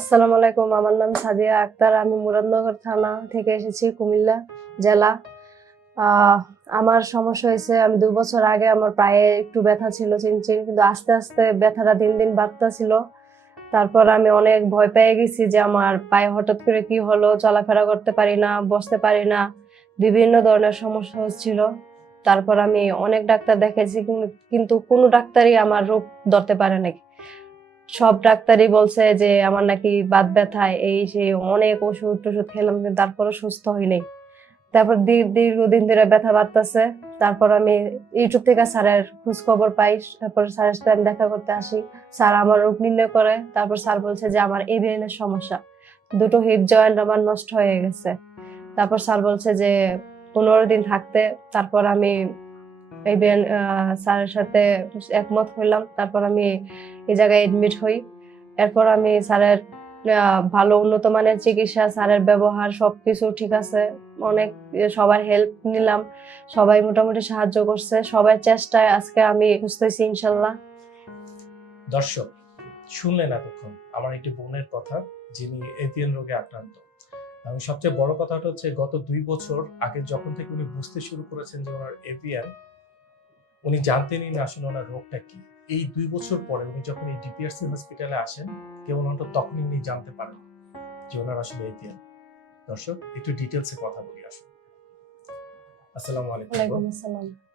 আসসালামু আলাইকুম, আমার নাম সাদিয়া আক্তার। আমি মুরাদনগর থানা থেকে এসেছি, কুমিল্লা জেলা। আমার সমস্যা হয়েছে, আমি দুই বছর আগে আমার পায়ে একটু ব্যথা ছিল, চিনচিন, কিন্তু আস্তে আস্তে ব্যথাটা দিন দিন বাড়তেছিল। তারপর আমি অনেক ভয় পেয়ে গেছি যে আমার পায়ে হঠাৎ করে কি হলো, চলাফেরা করতে পারি না, বসতে পারি না, বিভিন্ন ধরনের সমস্যা হচ্ছিল। তারপর আমি অনেক ডাক্তার দেখেছি কিন্তু কোনো ডাক্তারই আমার রোগ ধরতে পারে নাকি সব ডাক্তারই বলছে যে আমার নাকি বাত ব্যথায় এই সেই অনেক ওষুধ টষুধ খেলাম, কিন্তু তারপরে সুস্থ হইনি তারপর দীর- দীর্ঘদিন ধরে ব্যথা বাড়তেছে। তারপর আমি ইউটিউব থেকে স্যারের খোঁজ খবর পাই। তারপর স্যারের সাথে আমি দেখা করতে আসি। স্যার আমার রোগ নির্ণয় করে। তারপর স্যার বলছে যে আমার এভিএন এর সমস্যা। দুটো হিপ জয়েন্ট আমার নষ্ট হয়ে গেছে। তারপর স্যার বলছে যে পনেরো দিন থাকতে। তারপর আমি এভিএন স্যারের সাথে একমত হইলাম। তারপর আমি এই জায়গায় এডমিট হই। এরপর আমি স্যারের ভালো উন্নত মানের চিকিৎসা, স্যারের ব্যবহার সবকিছু ঠিক আছে। অনেক সবার হেল্প নিলাম। সবাই মোটামুটি সাহায্য করছে। সবার চেষ্টায় আজকে আমি হয়েছি, ইনশাল্লাহ। দর্শক, শুনলেন এতক্ষণ আমার একটি বোনের কথা, যিনি এভিএন রোগে আক্রান্ত। আমি সবচেয়ে বড় কথাটা হচ্ছে, গত দুই বছর আগে যখন থেকে উনি বুঝতে শুরু করেছেন যে ওনার এভিএন উনি জানতেনই না আসলে ওনার রোগটা কি। এই দুই বছর পরে উনি যখন এই ডিপিআরসি হসপিটালে আসেন কেবলমাত্র তখনই উনি জানতে পারেন যে ওনার আসলে এই এভিএন দর্শক একটু ডিটেলসে কথা বলি আসুন। আসসালামু আলাইকুম।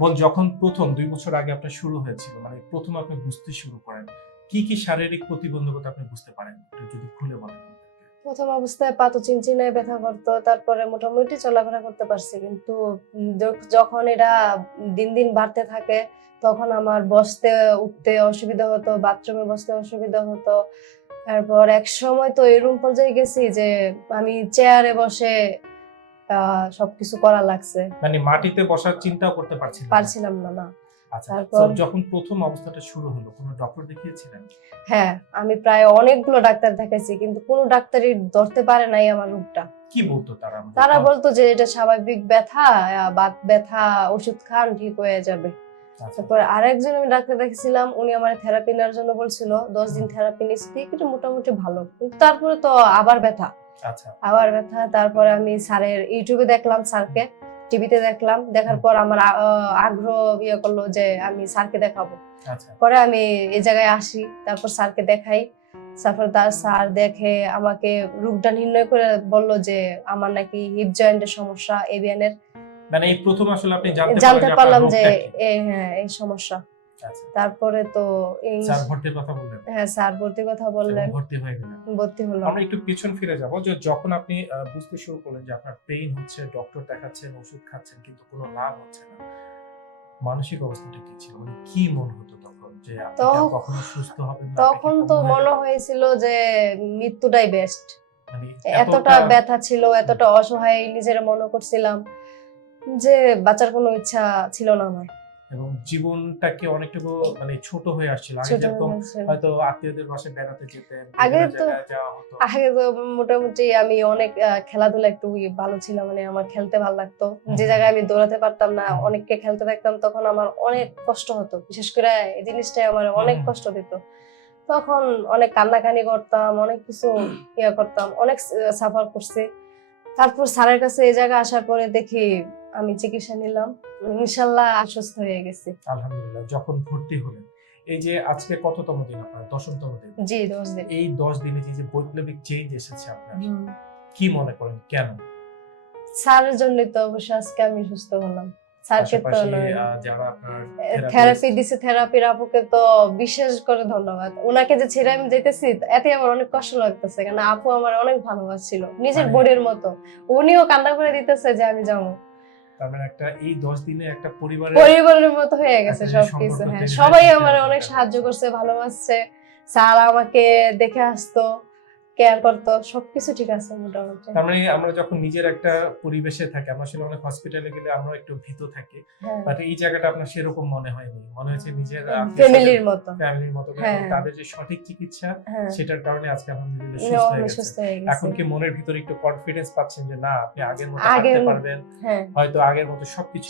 বল যখন প্রথম দুই বছর আগে আপনার শুরু হয়েছিল মানে প্রথম আপনি বুঝতে শুরু করেন কি কি শারীরিক প্রতিবন্ধকতা আপনি বুঝতে পারেন? একটু যদি খুলে বলেন। প্রথম অবস্থায় পা তো চিনচিনায় ব্যথা করতো তারপরে মোটামুটি চলাফেরা করতে পারছি। কিন্তু যখন এটা দিন দিন বাড়তে থাকে তখন আমার বসতে উঠতে অসুবিধা হতো বাথরুমে বসতে অসুবিধা হতো। তারপর এক সময় তো এরকম পর্যায়ে গেছি যে আমি চেয়ারে বসে সবকিছু করা লাগছে। মানে মাটিতে বসার চিন্তাও করতে পারছিলেন না? পারছিলাম না না। তারপর- যখন প্রথম অবস্থাটা শুরু হলো কোনো ডক্টর দেখিয়েছিলেন? হ্যাঁ আমি প্রায় অনেকগুলো ডাক্তার দেখাইছি কিন্তু কোনো ডাক্তারই ধরতে পারে নাই আমার রোগটা। কি বলতো তারা? তারা বলতো যে এটা স্বাভাবিক ব্যথা বাত ব্যথা ওষুধ খান ঠিক হয়ে যাবে। আচ্ছা, তারপর আরেকজন আমি ডাক্তার দেখেছিলাম উনি আমার থেরাপি নেওয়ার জন্য বলছিল দশ দিন থেরাপি নিয়েছি এটা মোটামুটি ভালো। তারপরে তো আবার ব্যথা। আচ্ছা। আবার ব্যথা তারপরে আমি স্যারের ইউটিউবে দেখলাম স্যারকে। টিভিতে দেখলাম দেখার পর আমার আগ্রহ ইয়ে করল যে আমি স্যারকে দেখাবো। আচ্ছা। পরে আমি এই জায়গায় আসি তারপর স্যারকে দেখাই। তারপর তার স্যার দেখে আমাকে রোগটা নির্ণয় করে বলল যে আমার নাকি হিপ জয়েন্টের সমস্যা এভিয়ানের মানে এই প্রথম আসলে আপনি জানতে পারলাম যে হ্যাঁ এই সমস্যা। তারপরে তো এই স্যার ভর্তির কথা বললেন? হ্যাঁ স্যার ভর্তি কথা বললেন। ভর্তি হয়ে গেলেন। ভর্তি হলাম। আমরা একটু পিছন ফিরে যাব। যে যখন আপনি বুঝতে শুরু করলেন যে আপনার পেইন হচ্ছে ডক্টর দেখাচ্ছেন ওষুধ খাচ্ছেন কিন্তু কোনো লাভ হচ্ছে না মানসিক অবস্থাটা কি ছিল? মানে কি মনে হতো তখন যে আপনি কখনো সুস্থ হবেন না? তখন তো মনে হয়েছিল যে মৃত্যুটাই বেস্ট মানে এতটা ব্যথা ছিল এতটা অসহায় নিজের মনে করছিলাম যে বাঁচার কোনো ইচ্ছা ছিল না আমার। এবং জীবনটাকে অনেকটুকু মানে ছোট হয়ে আসছিল। আগে যেরকম হয়তো আত্মীয়দের বাসায় বেড়াতে যেতেন আগে তো- আগে তো মোটামুটি আমি অনেক খেলাধুলা একটু ভালো ছিলাম মানে আমার খেলতে ভালো লাগতো। যে জায়গায় আমি দৌড়াতে পারতাম না অনেককে খেলতে দেখতাম তখন আমার অনেক কষ্ট হতো। বিশেষ করে এই জিনিসটাই আমার অনেক কষ্ট দিত। তখন অনেক কান্নাকানি করতাম অনেক কিছু ইয়ে করতাম অনেক সাফার করছি। তারপর স্যারের কাছে এই জায়গায় আসার পরে দেখি আমি চিকিৎসা নিলাম। ইনশাল্লাহ সুস্থ হয়ে গেছি। আলহামদুলিল্লাহ যখন ভর্তি হলেন এই যে আজকে কততম দিন আপনার? দশমতম দিন। জি দশ দিন। এই দশ দিনে যে বৈপ্লবিক চেঞ্জ এসেছে আপনার কি মনে করেন কেন? স্যারের জন্যই তো অবশ্যই আজকে আমি সুস্থ হলাম। স্যারকে তো আশেপাশে নয়। আহ, যারা আপনার থেরাপি দিছে থেরাপির আপুকে তো বিশেষ করে ধন্যবাদ। ওনাকে যে ছেড়ে আমি যেতেছি এতে আমার অনেক কষ্ট লাগতেছে। কারণ আপু আমার অনেক ভালোবাসছিল নিজের মানে- বোনের মতো। উনিও কান্না করে দিতেছে যে আমি যাব। তার মানে একটা এই দশ দিনে একটা পরিবারের পরিবারের মতো হয়ে গেছে সবকিছু হ্যাঁ। সবাই আমার অনেক সাহায্য করছে ভালোবাসছে। স্যার আমাকে দেখে আসতো। কেয়ার করতো সবকিছু ঠিক আছে মোটামুটি। তার মানে আমরা যখন নিজের একটা পরিবেশে থাকি আমরা আসলে অনেক হসপিটালে গেলে আমরা একটু ভীত থাকি। হ্যাঁ। বাট এই জায়গাটা আপনার সেরকম মনে হয়নি। মনে হয়েছে নিজের ফ্যামিলির মতো। ফ্যামিলির মতো। হ্যাঁ। তাদের যে সঠিক চিকিৎসা হ্যাঁ। সেটার কারণে আজকে আলহামদুলিল্লাহ সুস্থ হয়ে গেছে। এখন কি মনের ভিতরে একটু কনফিডেন্স পাচ্ছেন যে না আপনি আগের মতো হাঁটতে পারবেন। হ্যাঁ। হয়তো আগের মতো সবকিছু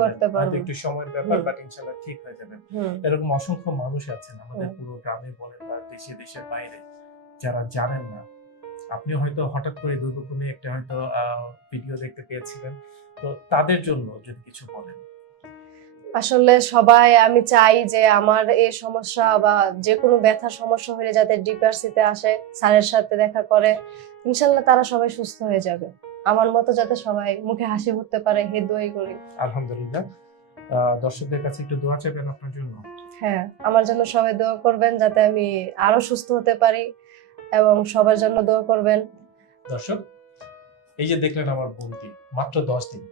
করতে পারবেন। হয়তো একটু সময়ের ব্যাপার। বাট ইনশাআল্লাহ ঠিক হয়ে যাবেন এরকম অসংখ্য মানুষ আছেন আমাদের পুরো গ্রামে বলেন বা দেশে দেশের বাইরে। যারা জানেন না আপনি হয়তো হঠাৎ করে দুর্গপুরে একটা হয়তো ভিডিও দেখতে পেয়েছিলেন। তো তাদের জন্য যদি কিছু বলেন। আসলে সবাই আমি চাই যে আমার এই সমস্যা বা যে কোনো ব্যথার সমস্যা হলে যাতে ডিপিআরসিতে আসে স্যারের সাথে দেখা করে ইনশাল্লাহ তারা সবাই সুস্থ হয়ে যাবে। আমার মতো যাতে সবাই মুখে হাসি ফুটতে পারে হে দোয়াই করি। আলহামদুলিল্লাহ। দর্শকদের কাছে একটু দোয়া চাইবেন আপনার জন্য। হ্যাঁ আমার জন্য সবাই দোয়া করবেন যাতে আমি আরও সুস্থ হতে পারি। এবং সবার জন্য দোয়া করবেন। দর্শক, এই যে দেখলেন আমার বোনটি, মাত্র দশ দিন।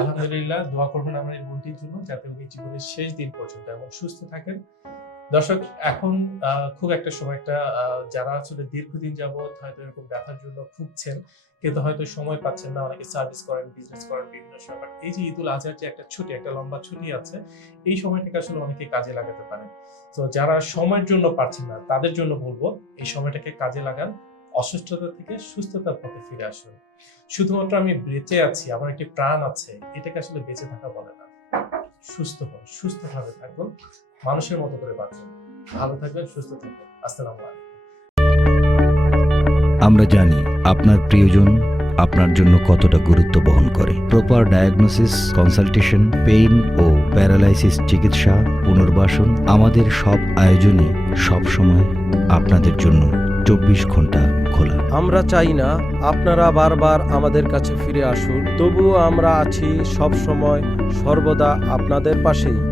আলহামদুলিল্লাহ, দোয়া করবেন আমার এই বোনটির জন্য, যাতে উনি জীবনের শেষ দিন পর্যন্ত এবং সুস্থ থাকেন। দর্শক এখন খুব একটা সময়টা আহ, যারা আসলে দীর্ঘদিন যাবৎ হয়তো এরকম ব্যথার জন্য ভুগছেন কিন্তু হয়তো সময় পাচ্ছেন না অনেকে সার্ভিস করেন বিজনেস করেন বিভিন্ন সময় But এই যে ঈদুল আজহার যে একটা ছুটি একটা লম্বা ছুটি আছে এই সময়টাকে আসলে অনেকে কাজে লাগাতে পারেন। তো যারা সময়ের জন্য পারছেন না তাদের জন্য বলব এই সময়টাকে কাজে লাগান অসুস্থতা থেকে সুস্থতার পথে ফিরে আসুন। শুধুমাত্র আমি বেঁচে আছি আমার একটি প্রাণ আছে এটাকে আসলে বেঁচে থাকা বলে না। সুস্থ হন সুস্থভাবে থাকুন। মানুষের মতো করে বাঁচুন ভালো থাকবেন সুস্থ থাকবেন। আসসালামু আলাইকুম। আমরা জানি আপনার প্রিয়জন আপনার জন্য কতটা গুরুত্ব বহন করে। প্রপার ডায়াগনোসিস কনসালটেশন পেইন ও প্যারালাইসিস চিকিৎসা পুনর্বাসন আমাদের সব আয়োজনই সব সময় আপনাদের জন্য চব্বিশ ঘণ্টা খোলা। আমরা চাই না আপনারা বারবার আমাদের কাছে ফিরে আসুন তবুও আমরা আছি সব সময় সর্বদা আপনাদের পাশেই।